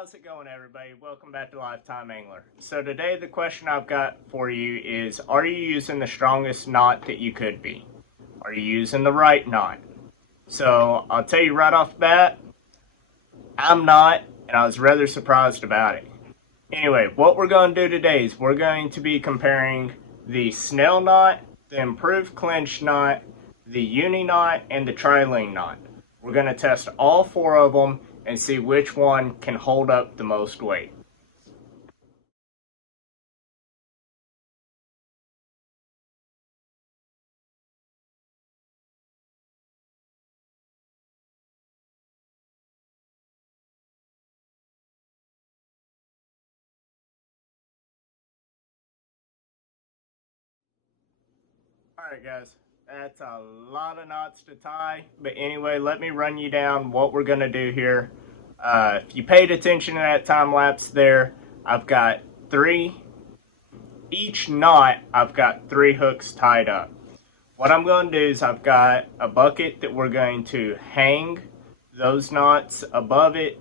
How's it going, everybody? Welcome back to Lifetime Angler. So today the question I've got for you is, are you using the strongest knot that you could be? Are you using the right knot? So I'll tell you right off the bat, I'm not, and I was rather surprised about it. Anyway, what we're going to do today is we're going to be comparing the snell knot, the improved clinch knot, the uni knot, and the trilene knot. We're going to test all four of them and see which one can hold up the most weight. Alright guys, that's a lot of knots to tie, but anyway, let me run you down what we're going to do here. If you paid attention to that time lapse there, I've got each knot I've got 3 hooks tied up. What I'm going to do is I've got a bucket that we're going to hang those knots above it,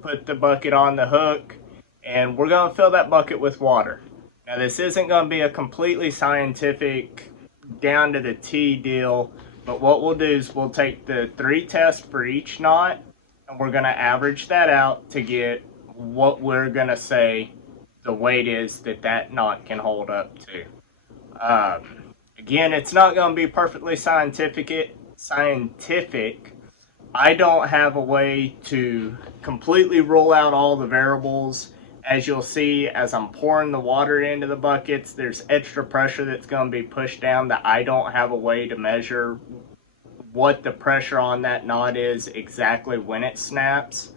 put the bucket on the hook, and we're going to fill that bucket with water. Now this isn't going to be a completely scientific down to the T deal, but what we'll do is we'll take the 3 tests for each knot and we're going to average that out to get what we're going to say the weight is that knot can hold up to. Again, it's not going to be perfectly scientific. I don't have a way to completely rule out all the variables. As you'll see, as I'm pouring the water into the buckets, there's extra pressure that's going to be pushed down that I don't have a way to measure what the pressure on that knot is exactly when it snaps.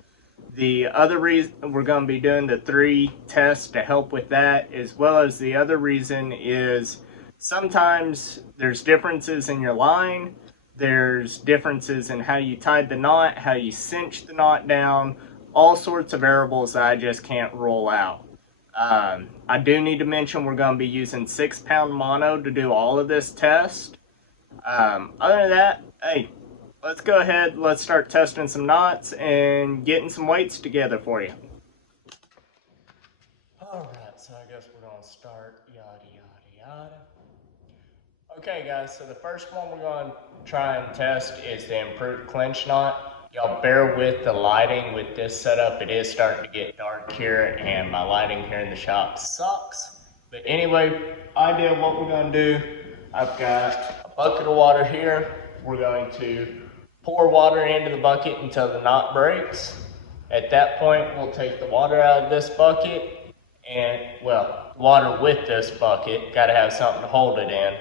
The other reason we're going to be doing the 3 tests to help with that, as well as the other reason is sometimes there's differences in your line, there's differences in how you tied the knot, how you cinch the knot down, all sorts of variables that I just can't roll out. I do need to mention we're going to be using 6-pound mono to do all of this test. Other than that, hey, let's go ahead, let's start testing some knots and getting some weights together for you. Alright, so I guess we're going to start yada yada yada. Okay guys, so the first one we're going to try and test is the improved clinch knot. Y'all bear with the lighting with this setup. It is starting to get dark here and my lighting here in the shop sucks. But anyway, idea of what we're going to do, I've got a bucket of water here. We're going to pour water into the bucket until the knot breaks. At that point, we'll take the water out of this bucket and, well, water with this bucket, got to have something to hold it in.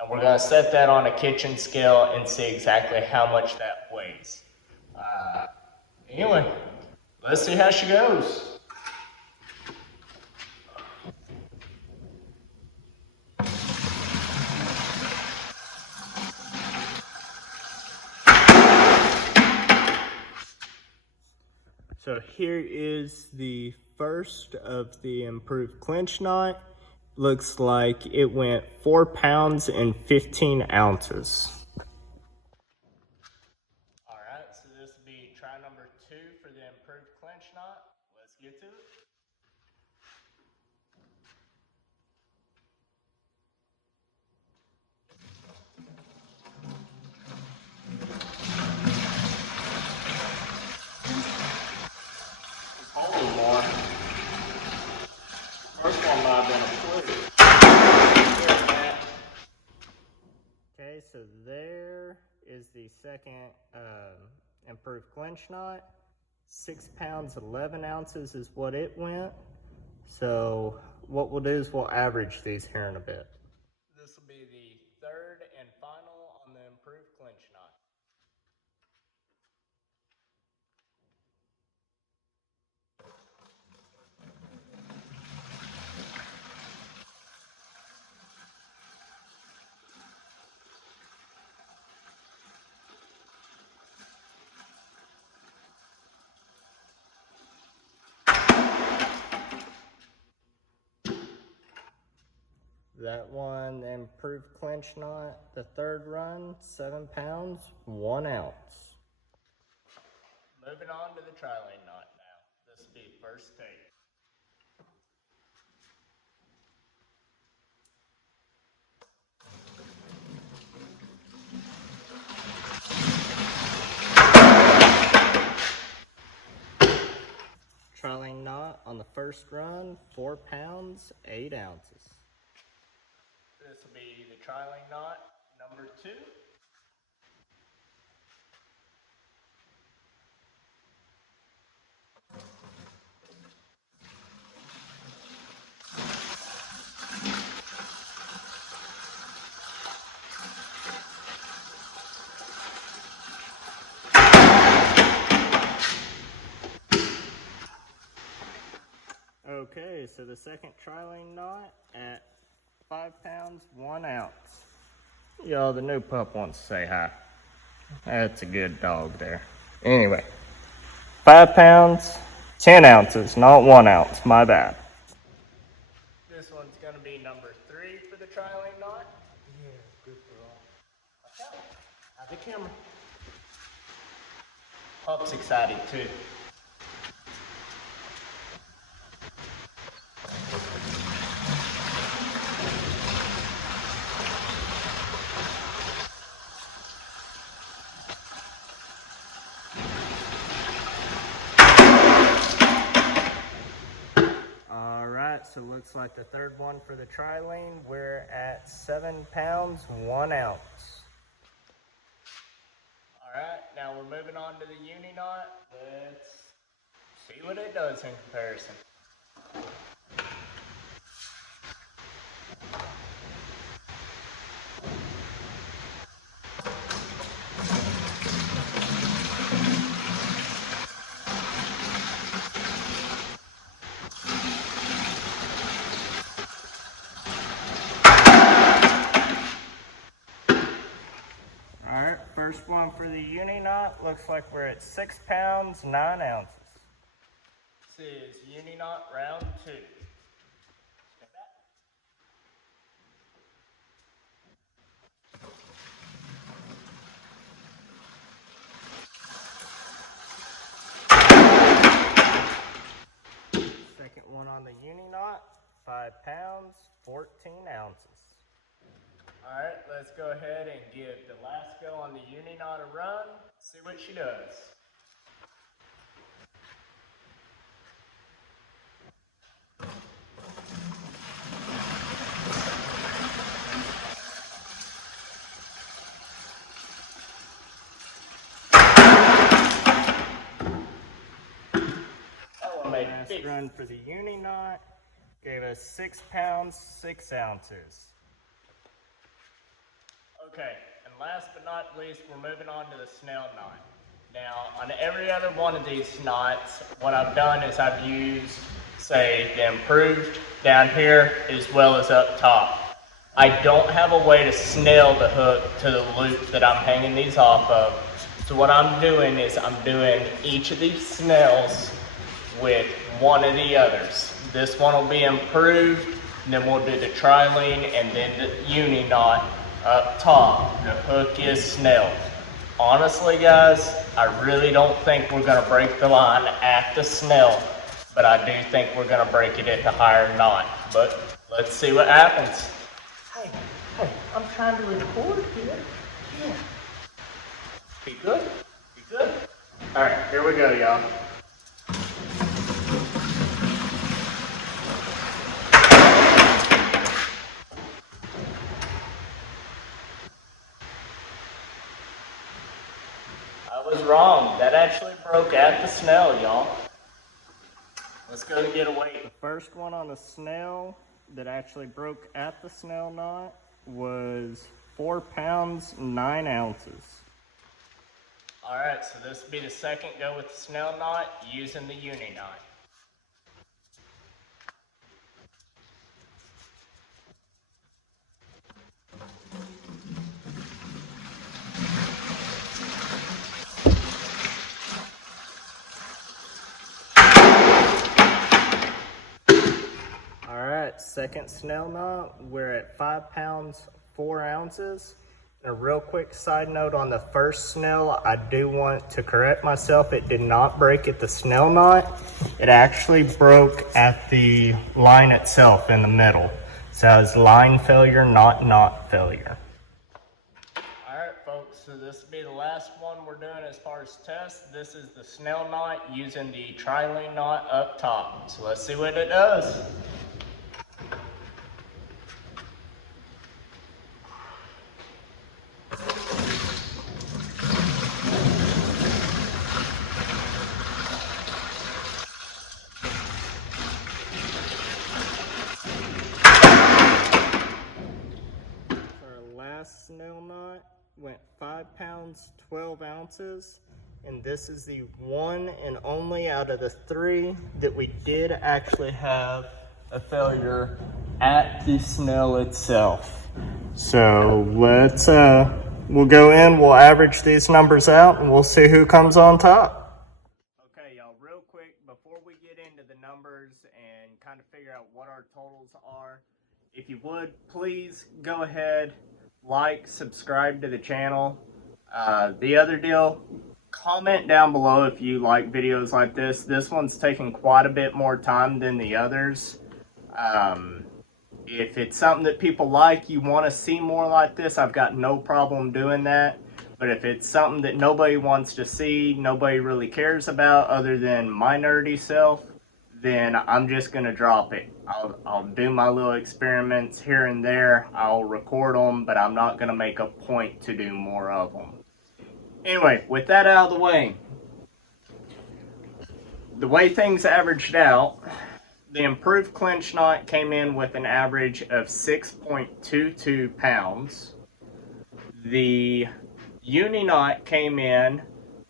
And we're going to set that on a kitchen scale and see exactly how much that weighs. Anyway, let's see how she goes. So here is the first of the improved clinch knot. Looks like it went 4 pounds and 15 ounces. Alright, so this will be try number 2 for the improved clinch knot. Let's get to it. Holy more. First one might have been a fluke. Okay, so there is the second improved clinch knot. 6 pounds 11 ounces is what it went. So what we'll do is we'll average these here in a bit. This will be the third and final on the improved clinch knot. That one, the improved clinch knot, the third run, 7 pounds, 1 ounce. Moving on to the trilene knot now. This will be trilene knot on the first run, 4 pounds, 8 ounces. This will be the trilene knot number 2. Okay, so the second trilene knot at 5 pounds, 1 ounce. Yo, the new pup wants to say hi. That's a good dog there. Anyway, 5 pounds, 10 ounces, not 1 ounce, my bad. This one's gonna be number 3 for the trilene knot. Yeah, good girl. Watch out. Have the camera. Pup's excited too. So looks like the third one for the trilene, we're at 7 pounds, 1 ounce. All right, now we're moving on to the uni knot. Let's see what it does in comparison. Alright, first one for the uni knot, looks like we're at 6 pounds, 9 ounces. This is uni knot round 2. Step back. Second one on the uni knot, 5 pounds, 14 ounces. Alright, let's go ahead and give the last go on the uni knot a run, see what she does. Last run for the uni knot gave us 6 pounds, 6 ounces. Okay, and last but not least, we're moving on to the snell knot. Now, on every other one of these knots, what I've done is I've used, say, the improved down here as well as up top. I don't have a way to snell the hook to the loop that I'm hanging these off of. So what I'm doing is I'm doing each of these snells with one of the others. This one will be improved, and then we'll do the trilene and then the uni knot up top. The hook is snelled. Honestly, guys, I really don't think we're gonna break the line at the snell, but I do think we're gonna break it at the higher knot. But let's see what happens. Hey, I'm trying to record here. Yeah. Be good? Be good? All right, here we go, y'all. I was wrong. That actually broke at the snell, y'all. Let's go get away. The first one on the snell that actually broke at the snell knot was 4 pounds, 9 ounces. All right, so this will be the second go with the snell knot using the uni knot. Second snell knot, we're at 5 pounds, 4 ounces. And a real quick side note on the first snell, I do want to correct myself. It did not break at the snell knot. It actually broke at the line itself in the middle. So that was line failure, not knot failure. All right, folks, so this will be the last one we're we're doing as far as tests, this is the snell knot using the trilene knot up top. So let's see what it does. Our last snell knot went 5 pounds 12 ounces, and this is the one and only out of the 3 that we did actually have a failure at the snell itself. So let's we'll go in, we'll average these numbers out, and we'll see who comes on top. Okay, y'all, real quick before we get into the numbers and kind of figure out what our totals are, if you would please go ahead, like, subscribe to the channel. The other deal, comment down below if you like videos like this. This one's taking quite a bit more time than the others. If it's something that people like, you want to see more like this, I've got no problem doing that. But if it's something that nobody wants to see, nobody really cares about other than my nerdy self, then I'm just going to drop it. I'll do my little experiments here and there. I'll record them, but I'm not going to make a point to do more of them. Anyway, with that out of the way things averaged out, the improved clinch knot came in with an average of 6.22 pounds. The uni knot came in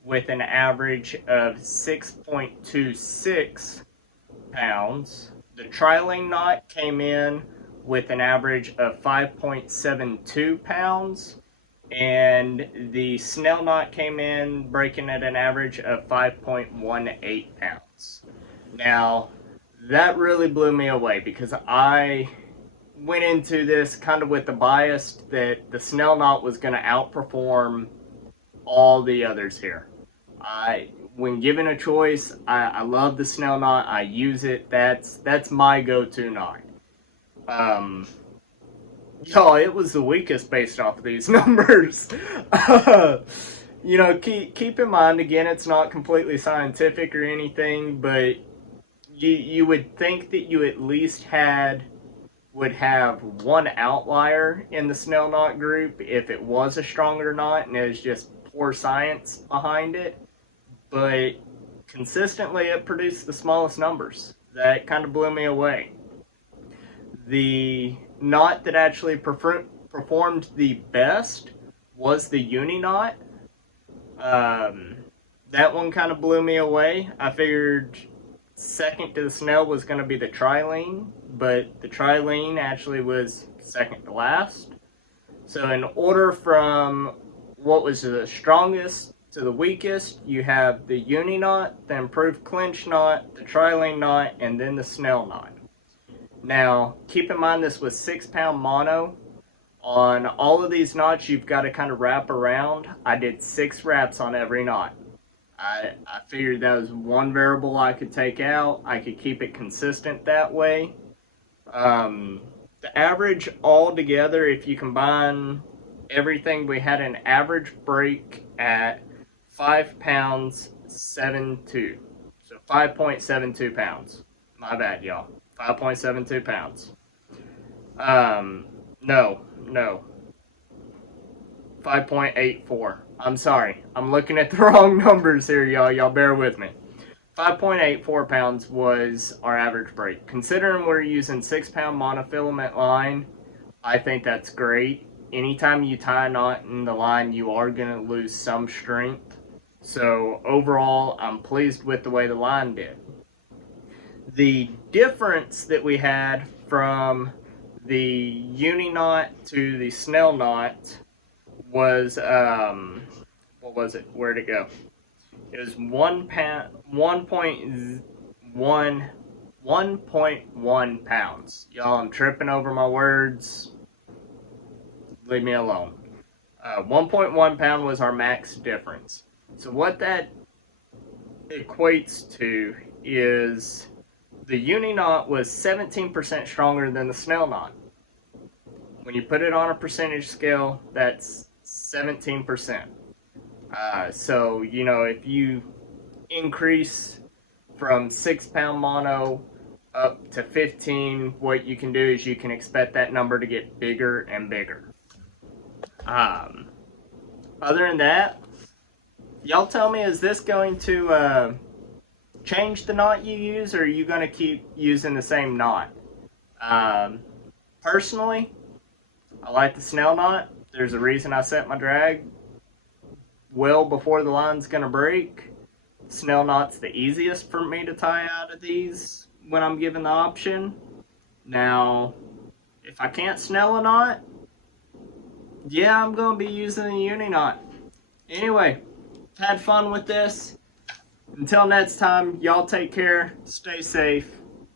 with an average of 6.26 pounds. The trilene knot came in with an average of 5.72 pounds. And the snell knot came in breaking at an average of 5.18 pounds. Now, that really blew me away because I went into this kind of with the bias that the snell knot was going to outperform all the others here. When given a choice, I love the snell knot. I use it. That's my go-to knot. Y'all, it was the weakest based off of these numbers. You know, keep in mind, again, it's not completely scientific or anything, but you would think that you at least would have one outlier in the snell knot group if it was a stronger knot and it was just poor science behind it. But consistently it produced the smallest numbers. That kind of blew me away. The knot that actually performed the best was the uni knot. That one kind of blew me away. I figured second to the snell was going to be the trilene, but the trilene actually was second to last. So in order from what was the strongest to the weakest, you have the uni knot, the improved clinch knot, the trilene knot, and then the snell knot. Now, keep in mind this was 6 pound mono. On all of these knots, you've got to kind of wrap around. I did 6 wraps on every knot. I figured that was one variable I could take out. I could keep it consistent that way. The average altogether, if you combine everything, we had an average break at 5 pounds 7.2. So 5.72 pounds. My bad, y'all. 5.72 pounds. No. 5.84. I'm sorry. I'm looking at the wrong numbers here, y'all. Y'all bear with me. 5.84 pounds was our average break. Considering we're using 6 pound monofilament line, I think that's great. Anytime you tie a knot in the line, you are going to lose some strength. So overall, I'm pleased with the way the line did. The difference that we had from the uni knot to the snell knot was, what was it? Where'd it go? It was 1.1 pounds. Y'all, I'm tripping over my words. Leave me alone. 1.1 pound was our max difference. So what that equates to is the uni knot was 17% stronger than the snell knot. When you put it on a percentage scale, that's 17%. So, you know, if you increase from 6 pound mono up to 15, what you can do is you can expect that number to get bigger and bigger. Other than that, y'all tell me, is this going to change the knot you use, or are you going to keep using the same knot? Personally, I like the snell knot. There's a reason I set my drag well before the line's going to break. Snell knot's the easiest for me to tie out of these when I'm given the option. Now, if I can't snell a knot, yeah, I'm going to be using the uni knot. Anyway, had fun with this. Until next time, y'all take care, stay safe.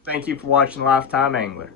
Thank you for watching Lifetime Angler.